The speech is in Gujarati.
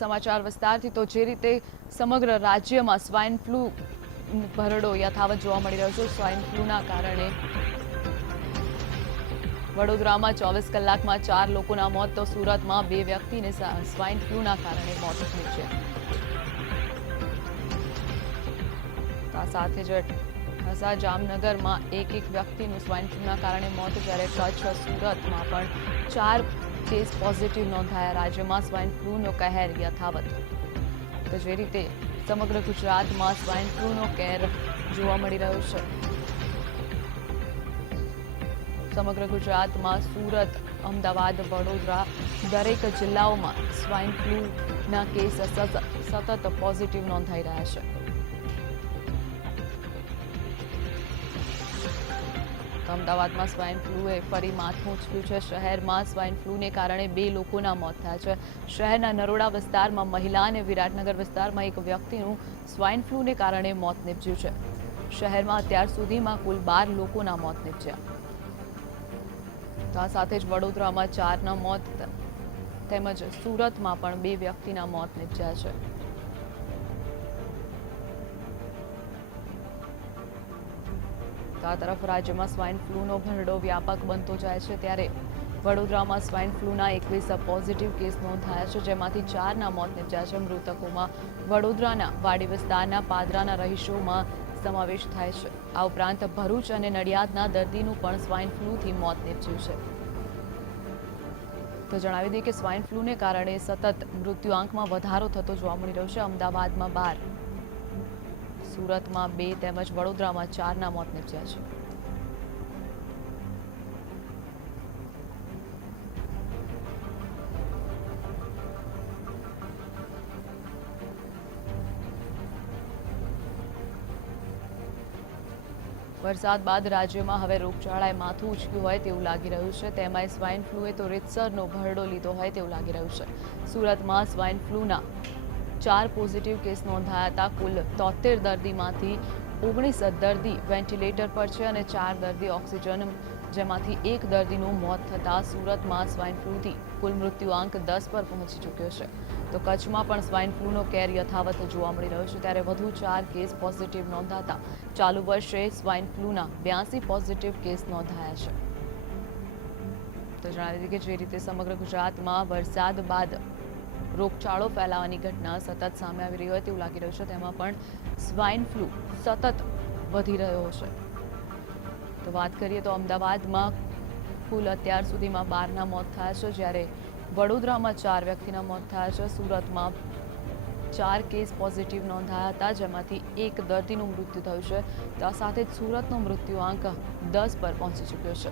સમાચાર વિસ્તારથી તો જે રીતે સમગ્ર રાજ્યમાં સ્વાઇન ફ્લૂ ભરડો યથાવત જોવા મળી રહ્યો છે. સ્વાઇન ફ્લૂના કારણે વડોદરામાં 24 કલાકમાં 4 લોકોના મોત તો સુરતમાં 2 વ્યક્તિને સ્વાઇન ફ્લૂના કારણે મોત નીપજ્યા. આ સાથે જ હસા જામનગરમાં એક વ્યક્તિનું સ્વાઇન ફ્લૂના કારણે મોત, જ્યારે કચ્છ સુરતમાં પણ 4 કેસ પોઝિટિવ નોંધાયા. રાજ્યમાં સ્વાઇન ફ્લૂનો કહેર યથાવત. તો જે રીતે સમગ્ર ગુજરાતમાં સ્વાઇન ફ્લૂનો કહેર જોવા મળી રહ્યો છે. સમગ્ર ગુજરાતમાં સુરત, અમદાવાદ, વડોદરા દરેક જિલ્લાઓમાં સ્વાઇન ફ્લૂના કેસ સતત પોઝિટિવ નોંધાઈ રહ્યા છે. અમદાવાદમાં સ્વાઇન ફ્લૂએ ફરી માથું ઉંચક્યું છે. શહેરમાં સ્વાઇન ફ્લૂને કારણે 2 લોકોના મોત થયા છે. શહેરના નરોડા વિસ્તારમાં મહિલા અને વિરાટનગર વિસ્તારમાં એક વ્યક્તિનું સ્વાઇન ફ્લૂને કારણે મોત નીપજ્યું છે. શહેરમાં અત્યાર સુધીમાં કુલ 12 લોકોના મોત નીપજ્યા. તો આ સાથે જ વડોદરામાં 4ના મોત તેમજ સુરતમાં પણ 2 વ્યક્તિના મોત નીપજ્યા છે. આ તરફ રાજ્યમાં સ્વાઇન ફ્લૂનો ભરડો વ્યાપક બનતો જાય છે, ત્યારે વડોદરામાં સ્વાઇન ફ્લૂના 21 પોઝિટિવ કેસ નોંધાયા છે, જેમાંથી 4ના મોત નીપજ્યા છે. મૃતકોમાં વડોદરાના વાડી વિસ્તારના પાદરાના રહીશોમાં સમાવેશ થાય છે. આ ઉપરાંત ભરૂચ અને નડિયાદના દર્દીનું પણ સ્વાઇન ફ્લૂથી મોત નીપજ્યું છે. તો જણાવી દઈએ કે સ્વાઇન ફ્લૂને કારણે સતત મૃત્યુઆંકમાં વધારો થતો જોવા મળી રહ્યો છે. અમદાવાદમાં 12, સુરતમાં 2 તેમજ વડોદરામાં 4ના મોત નીપજ્યા છે. વરસાદ બાદ રાજ્યમાં હવે રોગચાળાએ માથું ઉંચક્યું હોય તેવું લાગી રહ્યું છે. તેમાંય સ્વાઇન ફ્લૂએ તો રીતસરનો ભરડો લીધો હોય તેવું લાગી રહ્યું છે. સુરતમાં સ્વાઇન ફ્લૂના 4 પોઝિટિવ કેસ નોંધાયા હતા. કુલ 73 દર્દીમાંથી 19 દર્દી વેન્ટિલેટર પર છે અને 4 દર્દી ઓક્સિજન, જેમાંથી 1 દર્દીનું મોત થતાં સુરતમાં સ્વાઇન ફ્લૂથી કુલ મૃત્યુઆંક 10 પર પહોંચી ચૂક્યો છે. તો કચ્છમાં પણ સ્વાઇન ફ્લૂનો કેર યથાવત જોવા મળી રહ્યો છે, ત્યારે વધુ 4 કેસ પોઝિટિવ નોંધાતા ચાલુ વર્ષે સ્વાઇન ફ્લૂના 82 પોઝિટિવ કેસ નોંધાયા છે. તો જણાવી દઈએ કે જે રીતે સમગ્ર ગુજરાતમાં વરસાદ બાદ રોગચાળો ફેલાવાની ઘટના સતત સામે આવી રહી હોય તેવું લાગી રહ્યું છે, તેમાં પણ સ્વાઇન ફ્લૂ સતત વધી રહ્યો છે. તો વાત કરીએ તો અમદાવાદમાં કુલ અત્યાર સુધીમાં 12ના મોત થયા છે, જ્યારે વડોદરામાં 4 વ્યક્તિના મોત થયા છે. સુરતમાં 4 કેસ પોઝિટિવ નોંધાયા હતા, જેમાંથી 1 દર્દીનું મૃત્યુ થયું છે. તો આ સાથે જ સુરતનો મૃત્યુઆંક 10 પર પહોંચી ચૂક્યો છે.